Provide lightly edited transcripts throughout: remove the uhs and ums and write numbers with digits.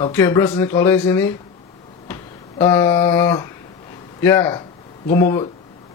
Oke, bros, ini Kole sini. Ya, gue mau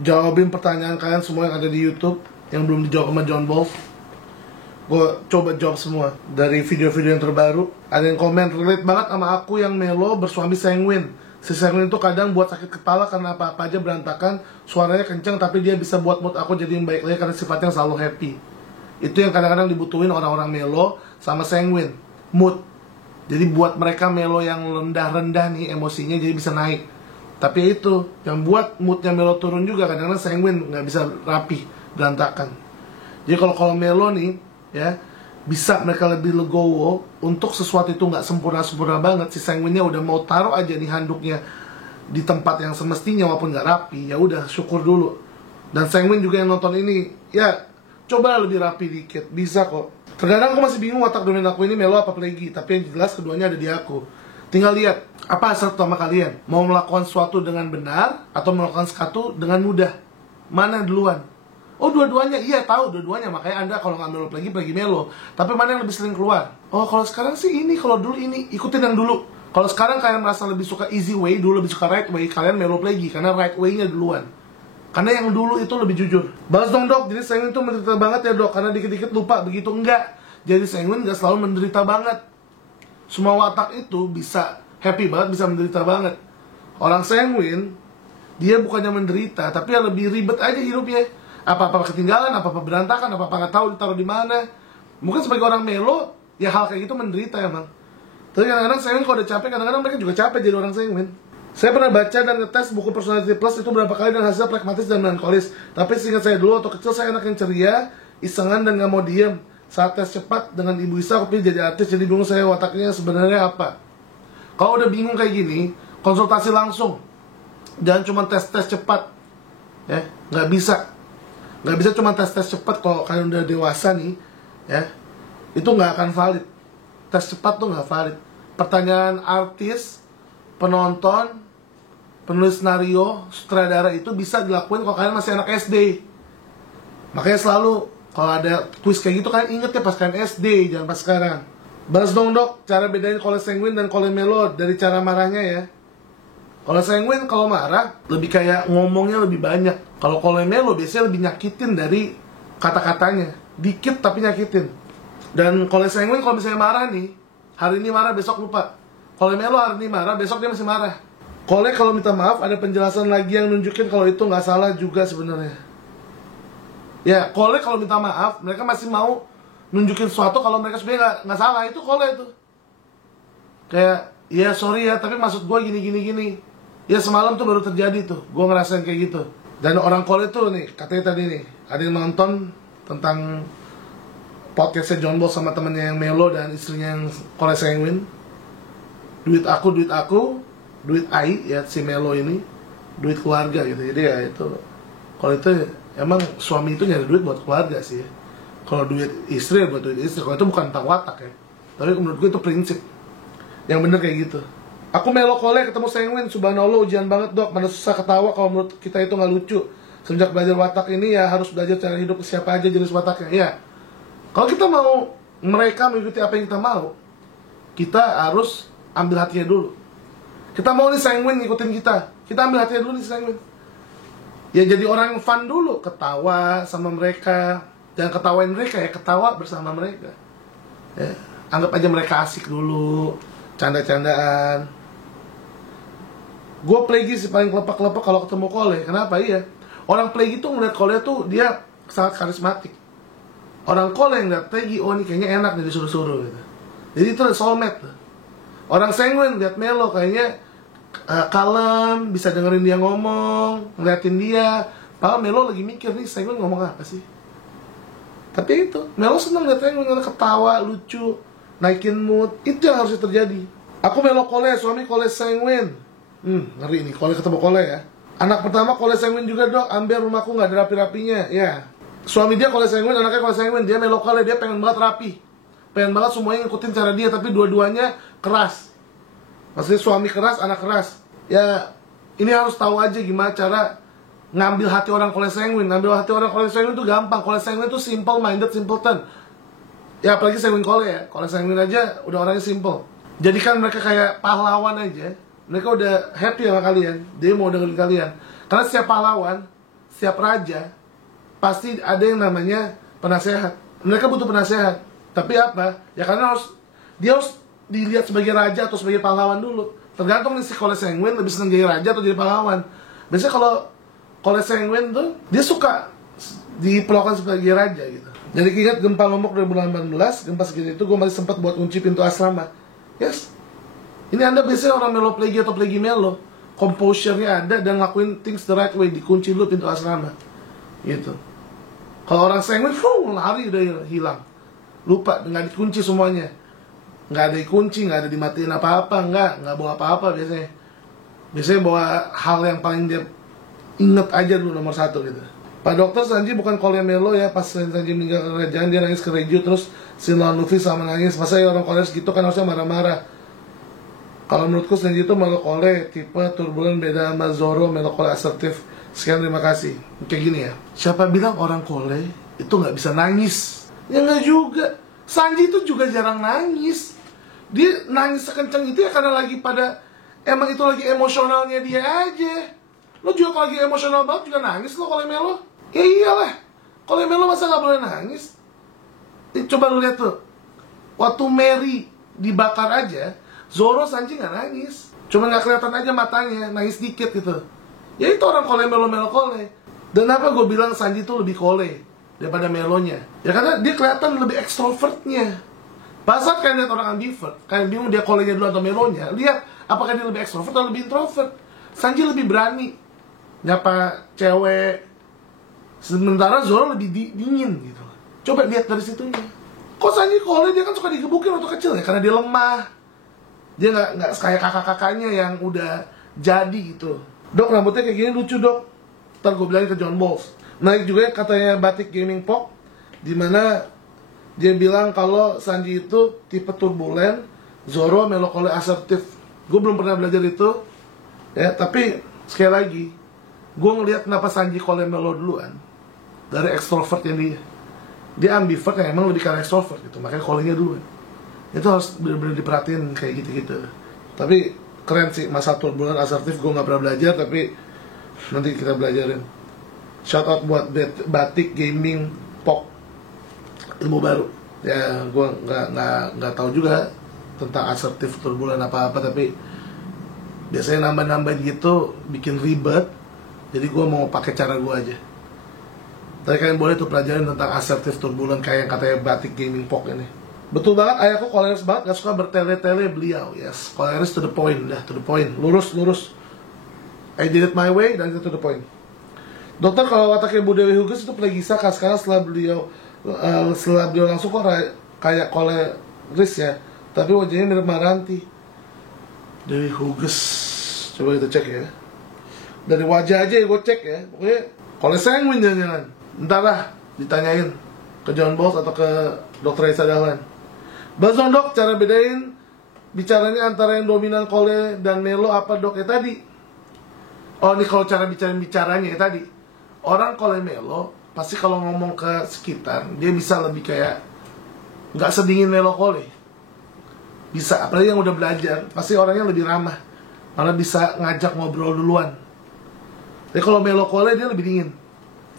jawabin pertanyaan kalian semua yang ada di YouTube yang belum dijawab sama John Wolf. Gue coba jawab semua dari video-video yang terbaru. Ada yang komen relate banget sama aku yang melo bersuami sanguin. Si sanguin itu kadang buat sakit kepala karena apa-apa aja berantakan. Suaranya kenceng tapi dia bisa buat mood aku jadi baik lagi karena sifatnya selalu happy. Itu yang kadang-kadang dibutuhin orang-orang melo sama sanguin, mood. Jadi buat mereka melo yang rendah-rendah nih emosinya jadi bisa naik. Tapi itu yang buat moodnya melo turun juga kadang-kadang sanguin nggak bisa rapi, berantakan. Jadi kalau melo nih ya bisa mereka lebih legowo untuk sesuatu itu nggak sempurna banget. Si sanguinnya udah mau taruh aja nih handuknya di tempat yang semestinya walaupun nggak rapi, ya udah syukur dulu. Dan sanguin juga yang nonton ini ya coba lebih rapi dikit, bisa kok. Terkadang aku masih bingung watak dominan aku ini melo apa plegi, tapi yang jelas keduanya ada di aku. Tinggal lihat apa hasrat utama kalian, mau melakukan sesuatu dengan benar atau melakukan sesuatu dengan mudah, mana duluan? Oh dua-duanya, iya tahu dua-duanya, makanya Anda kalau nggak melo plegi melo. Tapi mana yang lebih sering keluar? Oh kalau sekarang sih ini, kalau dulu ini, ikutin yang dulu. Kalau sekarang kalian merasa lebih suka easy way, dulu lebih suka right way, kalian melo plegi karena right way-nya duluan. Karena yang dulu itu lebih jujur. Balas dong dok, jadi sanguin itu menderita banget ya dok, karena dikit-dikit lupa, begitu enggak. Jadi sanguin nggak selalu menderita banget. Semua watak itu bisa happy banget, bisa menderita banget. Orang sanguin, dia bukannya menderita, tapi ya lebih ribet aja hidupnya. Apa-apa ketinggalan, apa-apa berantakan, apa-apa nggak tahu ditaruh di mana. Mungkin sebagai orang melo, ya hal kayak gitu menderita emang. Tapi kadang-kadang sanguin kalau udah capek, kadang-kadang mereka juga capek jadi orang sanguin. Saya pernah baca dan ngetes buku Personality Plus itu berapa kali dan hasilnya pragmatis dan melankolis. Tapi seingat saya dulu, waktu kecil saya anak yang ceria, isengan dan gak mau diem. Saat tes cepat dengan Ibu Isa, aku pilih jadi artis, jadi bingung saya wataknya sebenarnya apa. Kalau udah bingung kayak gini, konsultasi langsung. Jangan cuma tes-tes cepat. Ya, nggak bisa cuma tes-tes cepat kalau kalian udah dewasa nih, ya. Itu nggak akan valid. Tes cepat tuh nggak valid. Pertanyaan artis, penonton, penulis skenario, sutradara itu bisa dilakuin kalau kalian masih anak SD. Makanya selalu kalau ada kuis kayak gitu kalian inget ya pas kalian SD, jangan pas sekarang. Balas dong dok, cara bedain Kole sanguin dan Kole melo dari cara marahnya ya. Kalau sanguin kalau marah lebih kayak ngomongnya lebih banyak. Kalau Kole melo biasanya lebih nyakitin dari kata-katanya, dikit tapi nyakitin. Dan Kole sanguin kalau misalnya marah nih, hari ini marah besok lupa. Kole melo hari ini marah, besok dia masih marah. Kole kalau minta maaf ada penjelasan lagi yang nunjukin kalau itu nggak salah juga sebenarnya. Ya, Kole kalau minta maaf, mereka masih mau nunjukin sesuatu kalau mereka sebenarnya nggak salah, itu Kole itu. Kayak, ya sorry ya, tapi maksud gue gini. Ya semalam tuh baru terjadi tuh, gue ngerasain kayak gitu. Dan orang Kole tuh nih, katanya tadi nih, ada yang nonton tentang podcastnya John Ball sama temennya yang melo dan istrinya yang Kole sanguin. Duit aku, duit Ai ya si melo ini, duit keluarga gitu. Jadi ya itu, kalau itu emang suami itu nyari duit buat keluarga sih ya. Kalau duit istri ya buat duit istri. Kalau itu bukan tentang watak ya, tapi menurut gue itu prinsip yang bener kayak gitu. Aku melo Kole ketemu sanguin, subhanallah ujian banget dok. Mana susah ketawa kalau menurut kita itu nggak lucu. Semenjak belajar watak ini ya harus belajar cara hidup ke siapa aja jenis wataknya ya. Kalau kita mau mereka mengikuti apa yang kita mau, kita harus ambil hatinya dulu. Kita mau nih sanguin ngikutin kita ambil hatinya dulu nih sanguin. Ya jadi orang yang fun dulu, ketawa sama mereka. Jangan ketawain mereka ya, ketawa bersama mereka ya. Anggap aja mereka asik dulu, canda-candaan. Gue plegi sih paling kelepak-kelepak kalau ketemu Kole. Kenapa? Iya, orang plegi tuh ngeliat Kole tuh dia sangat karismatik. Orang Kole yang ngeliat plegi, oh ini kayaknya enak nih disuruh-suruh gitu. Jadi itu soulmate tuh. Orang sanguin lihat melo kayaknya kalem, bisa dengerin dia ngomong, ngeliatin dia. Padahal melo lagi mikir nih sanguin ngomong apa sih. Tapi itu melo seneng liat sanguin, ketawa, lucu, naikin mood. Itu yang harus terjadi. Aku melo Kole, suami Kole sanguin. Ngeri nih, Kole ketemu Kole ya. Anak pertama Kole sanguin juga dok, ambil rumahku nggak ada rapi-rapinya ya. Suami dia Kole sanguin, anaknya Kole sanguin, dia melo Kole, dia pengen banget rapi. Pengen banget semuanya ngikutin cara dia, tapi dua-duanya keras. Maksudnya suami keras, anak keras. Ya, ini harus tahu aja gimana cara ngambil hati orang Kole sanguin. Ngambil hati orang Kole sanguin itu gampang. Kole sanguin itu simple minded, simpleton. Ya apalagi sanguin Kole ya. Kole sanguin aja udah orangnya simple. Jadikan mereka kayak pahlawan aja. Mereka udah happy sama kalian. Dia mau dengerin kalian. Karena setiap pahlawan, setiap raja, pasti ada yang namanya penasehat. Mereka butuh penasehat. Tapi apa? Ya karena dia harus dilihat sebagai raja atau sebagai pahlawan dulu. Tergantung nih si Cole Sanguin lebih senang jadi raja atau jadi pahlawan. Biasanya kalau Cole Sanguin tuh, dia suka diperlakukan sebagai raja gitu. Jadi ingat gempa Lombok 2018, gempa segitu itu gue masih sempat buat kunci pintu asrama. Yes. Ini Anda biasanya orang melo plagi atau plagi melo, composure-nya ada dan lakuin things the right way, dikunci dulu pintu asrama. Gitu. Kalau orang sanguin, lari udah hilang. Lupa, nggak dikunci semuanya. Nggak ada dikunci, nggak ada dimatiin apa-apa, nggak bawa apa-apa biasanya. Biasanya bawa hal yang paling dia inget aja dulu nomor satu gitu. Pak Dokter, Sanji bukan Cole Melo ya. Pas Sanji meninggal kerajaan dia nangis ke Reju, terus si Luffy sama nangis. Masa ya orang Cole gitu kan harusnya marah-marah. Kalau menurutku Sanji itu Melo Cole tipe turbulen, beda sama Zoro Melo Cole asertif. Sekian, terima kasih. Kayak gini ya, siapa bilang orang Cole itu nggak bisa nangis? Ya nggak juga. Sanji itu juga jarang nangis. Dia nangis sekencang itu ya karena lagi pada, emang itu lagi emosionalnya dia aja. Lo juga kalau lagi emosional banget juga nangis lo Cole Melo. Ya iyalah, Cole Melo masa nggak boleh nangis? Coba lu lihat tuh, waktu Mary dibakar aja, Zoro Sanji nggak nangis, cuma nggak kelihatan aja matanya, nangis dikit gitu. Ya itu orang Cole Melo Cole. Dan apa gue bilang Sanji tuh lebih Cole daripada Melonya? Ya karena dia kelihatan lebih extrovertnya. Pasal kayak lihat orang ambivert, kayak bingung dia Cole-nya dulu atau Melonya. Lihat apakah dia lebih extrovert atau lebih introvert. Sanji lebih berani nyapa cewek, sementara Zoro lebih dingin gitu. Coba lihat dari situnya. Kok Sanji Cole dia kan suka digebukin waktu kecil ya, karena dia lemah. Dia nggak kayak kakak-kakaknya yang udah jadi gitu. Dok, rambutnya kayak gini lucu dok. Ntar gue bilangin ke John Balls. Naik juga katanya Batik Gaming Pok, dimana dia bilang kalau Sanji itu tipe turbulen, Zoro Melo Cole asertif. Gue belum pernah belajar itu ya, tapi sekali lagi gue ngelihat kenapa Sanji Cole Melo duluan dari extrovert yang dia ambivert yang emang lebih karena extrovert gitu, makanya Cole-nya duluan. Itu harus benar-benar diperhatiin kayak gitu-gitu. Tapi keren sih masa turbulen asertif, gue nggak pernah belajar tapi nanti kita belajarin. Shout out buat Batik Gaming Pok, ilmu baru. Ya gue nggak tahu juga tentang asertif turbulen apa-apa, tapi biasanya nambah-nambah gitu bikin ribet. Jadi gue mau pakai cara gue aja. Tapi kalian boleh tuh pelajarin tentang asertif turbulen kayak yang katanya Batik Gaming Pok ini. Betul banget, ayahku koleris banget, gak suka bertele-tele beliau. Yes, koleris to the point, dah to the point. Lurus. I did it my way, dan itu to the point. Dokter, kalau wataknya Bu Dewi Huges itu Plegisa, sekarang setelah beliau langsung kok kayak koleris ya. Tapi wajahnya mirip Maranti. Dewi Huges, coba kita cek ya. Dari wajah aja ya gue cek ya. Pokoknya Cole Sanguin jangan-jangan. Ntar lah ditanyain ke John Balls atau ke Dr. Raisa Dahlan. Bazon dok, cara bedain bicaranya antara yang dominan Cole dan Melo apa dok ya tadi? Oh ini kalau cara bicaranya ya tadi. Orang Cole Melo pasti kalau ngomong ke sekitar dia bisa lebih kayak nggak sedingin Melo Cole. Bisa, apalagi yang udah belajar pasti orangnya lebih ramah, malah bisa ngajak ngobrol duluan. Tapi kalau Melo Cole dia lebih dingin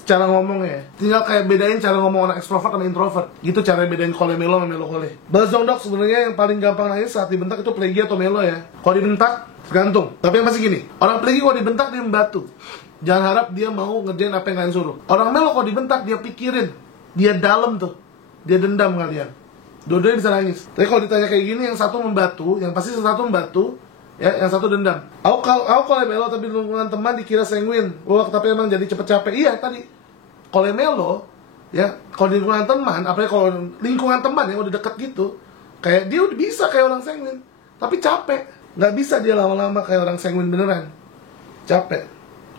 cara ngomongnya. Tinggal kayak bedain cara ngomong orang extrovert sama introvert. Gitu cara bedain Cole Melo sama Melo Cole. Bazong dok, sebenarnya yang paling gampang nangis saat dibentak itu plegi atau Melo ya. Kalau dibentak tergantung. Tapi yang pasti gini, orang plegi kalau dibentak dia membatu. Jangan harap dia mau ngerjain apa yang kalian suruh. Orang Melo kalau dibentak dia pikirin, dia dalam tuh, dia dendam kalian. Dua-duanya bisa nangis. Tapi kalau ditanya kayak gini, yang satu membatu, yang pasti satu membatu, ya, yang satu dendam. Aku Cole Melo tapi lingkungan teman dikira sanguin. Wah, tapi emang jadi cepet capek. Iya tadi Cole Melo ya, kalau di lingkungan teman, apalagi kalau lingkungan teman yang udah deket gitu, kayak dia udah bisa kayak orang sanguin, tapi capek. Nggak bisa dia lama-lama kayak orang sanguin beneran. Capek.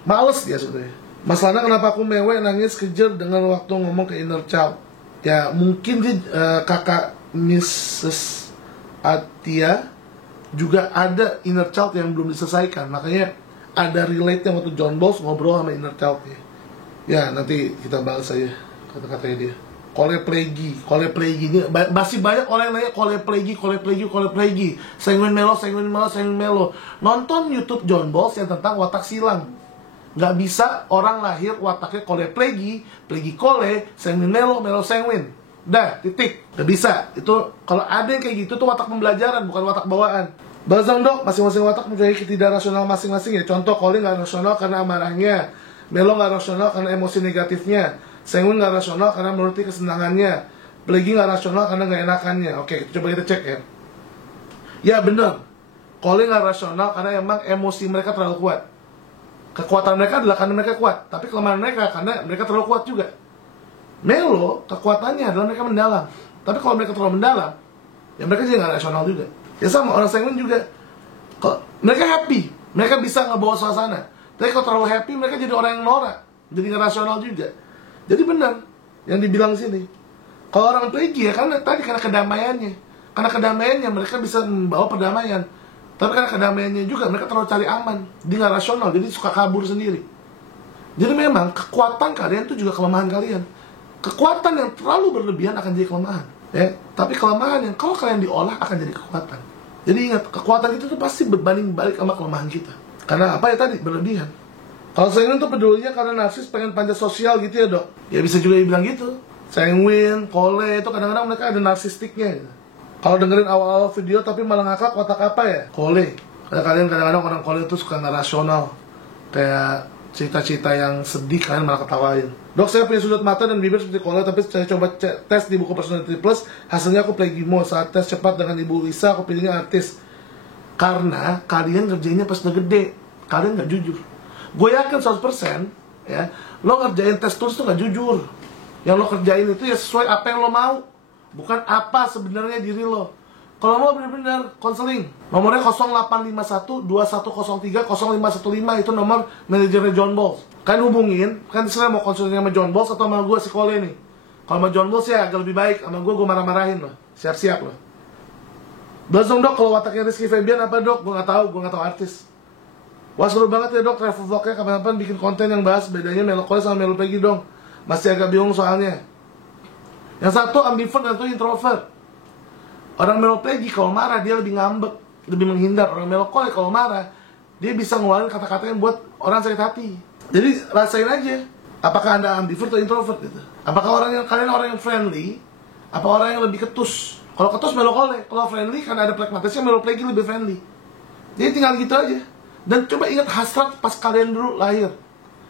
Males dia sebetulnya. Mas Lana, kenapa aku mewek nangis kejer dengan waktu ngomong ke inner child? Ya mungkin dia kakak Mrs. Atia juga ada inner child yang belum diselesaikan, makanya ada relate-nya waktu John Balls ngobrol sama inner child-nya. Ya nanti kita bahas aja kata-katanya dia. Koleplegi ini masih banyak orang yang nanya Koleplegi. Sanguine Melo. Nonton YouTube John Balls yang tentang watak silang. Nggak bisa orang lahir wataknya Koleplegi, Plegi Kole, Sanguine Melo Sanguine. Dah, titik. Nggak bisa. Itu kalau ada yang kayak gitu tuh watak pembelajaran, bukan watak bawaan. Bazang dok, masing-masing watak mempunyai ketidakrasional masing-masing ya. Contoh, Kole nggak rasional karena amarahnya, Melo nggak rasional karena emosi negatifnya, Sanguine nggak rasional karena menuruti kesenangannya, Plegi nggak rasional karena nggak enakannya. Oke, coba kita cek ya. Ya bener, Kole nggak rasional karena emang emosi mereka terlalu kuat. Kekuatan mereka adalah karena mereka kuat, tapi kelemahan mereka karena mereka terlalu kuat juga. Melo, kekuatannya adalah mereka mendalam, tapi kalau mereka terlalu mendalam, ya mereka juga nggak rasional juga. Ya sama, orang Sanguine juga. Kalau mereka happy, mereka bisa ngebawa suasana. Tapi kalau terlalu happy, mereka jadi orang yang norak, jadi nggak rasional juga. Jadi benar yang dibilang sini. Kalau orang Plegi ya karena kedamaiannya. Karena kedamaiannya mereka bisa membawa perdamaian. Tapi karena kedamaiannya juga mereka terlalu cari aman. Dia nggak rasional, jadi suka kabur sendiri. Jadi memang kekuatan kalian itu juga kelemahan kalian. Kekuatan yang terlalu berlebihan akan jadi kelemahan. Ya, tapi kelemahan yang kalau kalian diolah akan jadi kekuatan. Jadi ingat, kekuatan itu tuh pasti berbanding balik sama kelemahan kita. Karena apa ya tadi? Berlebihan. Kalau Sanguine tuh pedulinya karena narsis pengen panjat sosial gitu ya dok. Ya bisa juga dibilang gitu. Sanguine, Kole itu kadang-kadang mereka ada narsistiknya gitu. Kalau dengerin awal-awal video tapi malah ngakak, watak apa ya? Kole. Karena kalian kadang-kadang orang Kole itu suka nggak rasional. Kayak cerita-cerita yang sedih kalian malah ketawain. Dok, saya punya sudut mata dan bibir seperti Kole, tapi saya coba tes di buku Personality Plus, hasilnya aku Plegimo. Saat tes cepat dengan Ibu Lisa, aku pilihnya artis. Karena kalian kerjainnya pas udah gede, kalian nggak jujur. Gue yakin 100% ya, lo ngerjain tes tulis tuh nggak jujur. Yang lo kerjain itu ya sesuai apa yang lo mau, bukan apa sebenarnya diri lo. Kalau mau benar-benar konseling, nomornya 0851 2103 0515, itu nomor manajernya John Balls. Kalian hubungin, kan saya mau konseling sama John Balls atau sama gue si Kole nih. Kalau sama John Balls ya agak lebih baik, sama gue marah-marahin loh. Siap-siap loh. Belum dok, kalau wataknya Rizky Febian apa dok? Gue nggak tahu artis. Wah seru banget ya dok, travel vlognya kapan-kapan bikin konten yang bahas bedanya Melo Kole sama Melo Plegi dong. Masih agak bingung soalnya. Yang satu ambivert dan satu introvert. Orang Melo Plegi kalau marah dia lebih ngambek, lebih menghindar. Orang Melo Kole kalau marah dia bisa ngeluarin kata-kata yang buat orang sakit hati. Jadi rasain aja, apakah anda ambivert atau introvert gitu. Apakah kalian orang yang friendly, apa orang yang lebih ketus. Kalau ketus Melo Kole, kalau friendly karena ada pragmatisnya Melo Plegi lebih friendly. Jadi tinggal gitu aja. Dan coba ingat hasrat pas kalian dulu lahir,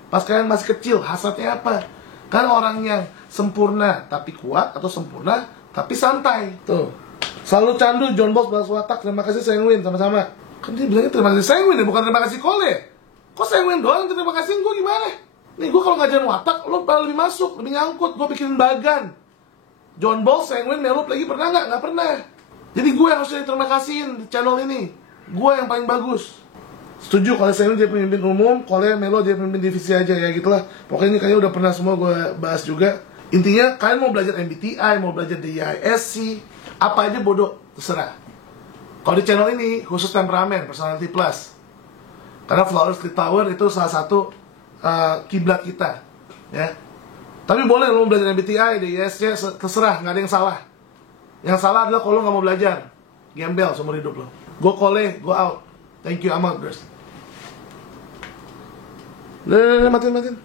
pas kalian masih kecil, hasratnya apa? Kan orang yang sempurna tapi kuat, atau sempurna tapi santai. Tuh, selalu candu John Balls balas watak. Terima kasih Sanguine, sama-sama. Kan dia bilangnya terima kasih Sanguine, bukan terima kasih Kole. Kok Sanguine doang terima kasih gue gimana? Nih gue kalau ngajarin watak, lo lebih masuk, lebih nyangkut. Gue bikinin bagan. John Balls, Sanguine, Melo Plegi pernah nggak? Nggak pernah. Jadi gue yang harus terima kasihin di channel ini. Gue yang paling bagus. Setuju, kalau Sanguine dia pemimpin umum, Kole, Melo dia pemimpin divisi aja, ya gitulah. Pokoknya ini kayaknya udah pernah semua gue bahas juga. Intinya, kalian mau belajar MBTI, mau belajar DISC, apa aja bodoh, terserah. Kalau di channel ini, khusus temperamen, Personality Plus. Karena Flower Street Tower itu salah satu kiblat kita, ya. Tapi boleh lo belajar MBTI, DISC, terserah, nggak ada yang salah. Yang salah adalah kalau lo nggak mau belajar. Gembel seumur hidup lo. Go Kole, go out. Thank you, I'm out, bros. Matiin.